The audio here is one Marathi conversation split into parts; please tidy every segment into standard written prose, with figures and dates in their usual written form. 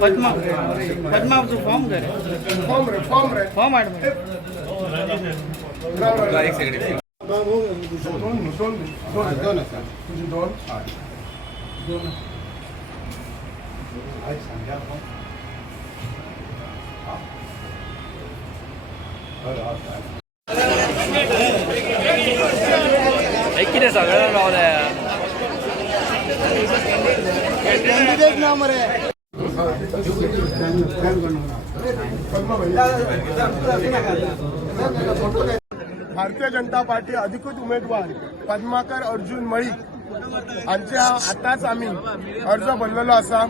पद्मावचं फॉर्म करे फॉर्म आड किती सगळं लावलंय भारतीय जनता पार्टी अधिकृत उमेदवार पद्माकर अर्जुन मळीक हांचे आतांच आमी अर्ज भरलेलो आसा।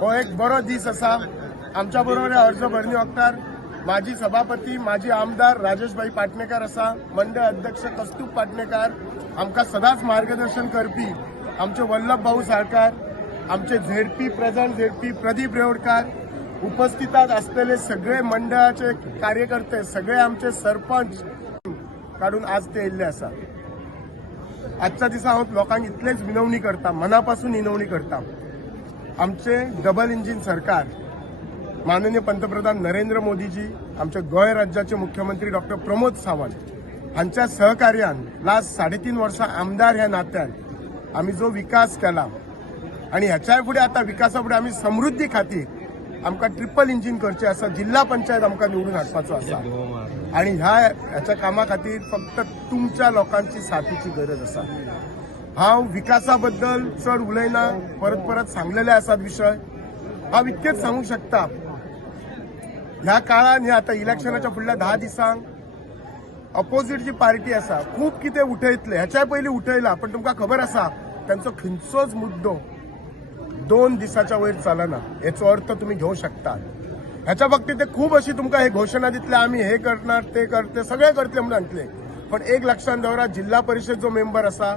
हो एक बरो दीस आसा। आमच्या बरोबर अर्ज भरणी वखदार माजी सभापती माजी आमदार राजेशभाई पाटणेकर आसा, मंडळ अध्यक्ष कस्तूप पाटणेकर, आमकां सदांच मार्गदर्शन करपी आमचे वल्लभ भाऊ साळकार, आमचे झेडपी प्रेझेंट झेडपी प्रदीप रेवडकार, उपस्थितात असलेले सगळे मंडळाचे कार्यकर्ते, सगळे आमचे सरपंच काढून आज ते येयल्ले आसा। आजच्या दिसा हांव लोकांक इतलेच विनवणी करता, मनापासून विनवणी करता, आमचे डबल इंजिन सरकार माननीय पंतप्रधान नरेंद्र मोदीजी, आमचे गोंय राज्याचे मुख्यमंत्री डॉक्टर प्रमोद सावंत हांच्या सहकार्यान लास्ट 3.5 वर्सां आमदार ह्या नात्यान आम्ही जो विकास केला आणि ह्याच्या फुडें आता विकासा फुडें आम्ही समृद्धी खातीर आमकां ट्रिपल इंजिन करचे आसा। जिल्हा पंचायत आमकां निवडून हाडपाचो आसा आणि ह्याच्या कामा खातीर फक्त तुमच्या लोकांची साथीची गरज आसा। हांव विकासा बद्दल चड उलयना, परत परत सांगलेले आसात विशय। हांव इतकेच सांगूंक शकता, ह्या काळान हे आता इलेक्शनाच्या फुडल्या 10 दिसांक अपोजिट जी पार्टी आसा खूप कितें उठयतले, ह्याच्या पयलीं उठयला, पण तुमकां खबर आसा त्यांचो खंयचोच मुद्दो 2 दिसाच्या वयर चलना। हेचो अर्थ तुम्ही घेवंक शकता। ह्याच्या बाबतीत ते खूप अशी तुमकां हे घोषणा दितले, आम्ही हे करणार ते करते सगळे करतले म्हणून सांगतले, पण एक लक्षात दवरा, जिल्हा परिषद जो मेंबर आसा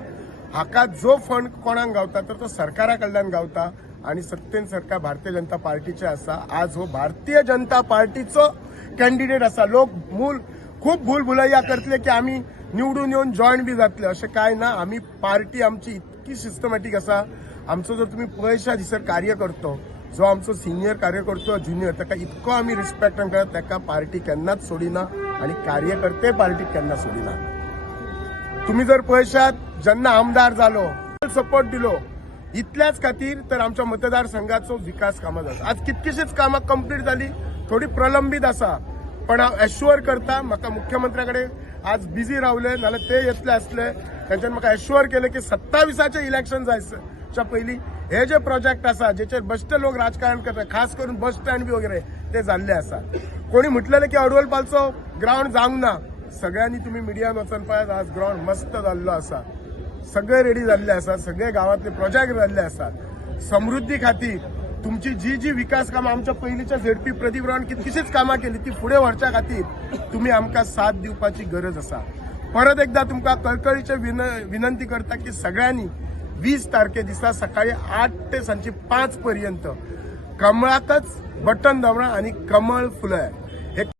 हाका जो फंड कोणाक गावता तर तो सरकारा कडल्यान गावता आणि सत्तेन सरकार भारतीय जनता पार्टीचे आसा। आज हो भारतीय जनता पार्टीचो कॅन्डिडेट आसा। लोक खूप भूलभुलैया करतले की आम्ही निवडून येऊन जॉईन बी जातले, अशें काय ना। आम्ही पार्टी आमची इतकी सिस्टमॅटिक आसा। आमचो जर तुम्ही पळयशा दिसर कार्य करतो, जो आमचो सिनियर कार्यकर्तो ज्युनियर, ताका इतको आम्ही रिस्पेक्ट करता, ताका पार्टी केन्नाच सोडिना आणि कार्यकर्ते पार्टी केन्ना सोडिना। तुम्ही जर पळयशात जेन्ना आमदार जालो, सपोर्ट दिलो इतल्याच खातीर तर आमच्या मतदारसंघाचो विकास कामां जाता। आज कितकीशीच कामां कंप्लीट जाली, थोडी प्रलंबित आसा, पण हांव एश्युअर करता, म्हाका मुख्यमंत्र्याकडे आज बिझी रावले नाल्यार ते येतले आसले, तांच्यानी म्हाका एश्युअर केले की 27चे इलेक्शन जायच्या पयलीं हे जे प्रोजेक्ट आसा जेचेर बेश्टे लोक राजकारण करतात, खास करून बस स्टँड बी वगैरे ते जाल्ले आसा। कोणी म्हटलेले की अडवलपालचो ग्राउंड जावंक ना, सगळ्यांनी तुम्ही मिडियान वचून पळयात, आज ग्राउंड मस्त जाल्लो आसा, सगळे रेडी जाल्ले आसा, सगळे गावातले प्रोजेक्ट जाल्ले आसात। समृद्धी खातीर तुमची जी विकास कामां आमच्या पयलींच्या झेडपी प्रदीप रावान कितकीशीच कामां केली ती फुडें व्हरच्या खातीर तुम्ही आमकां साथ दिवपाची गरज आसा। परत एकदा तुमकां कळकळीचे विनंती करता की सगळ्यांनी 20 तारखे दिसा सकाळी 8 ते सांजची 5 पर्यंत कमळाकच बटन दामरा आणि कमळ फुलय।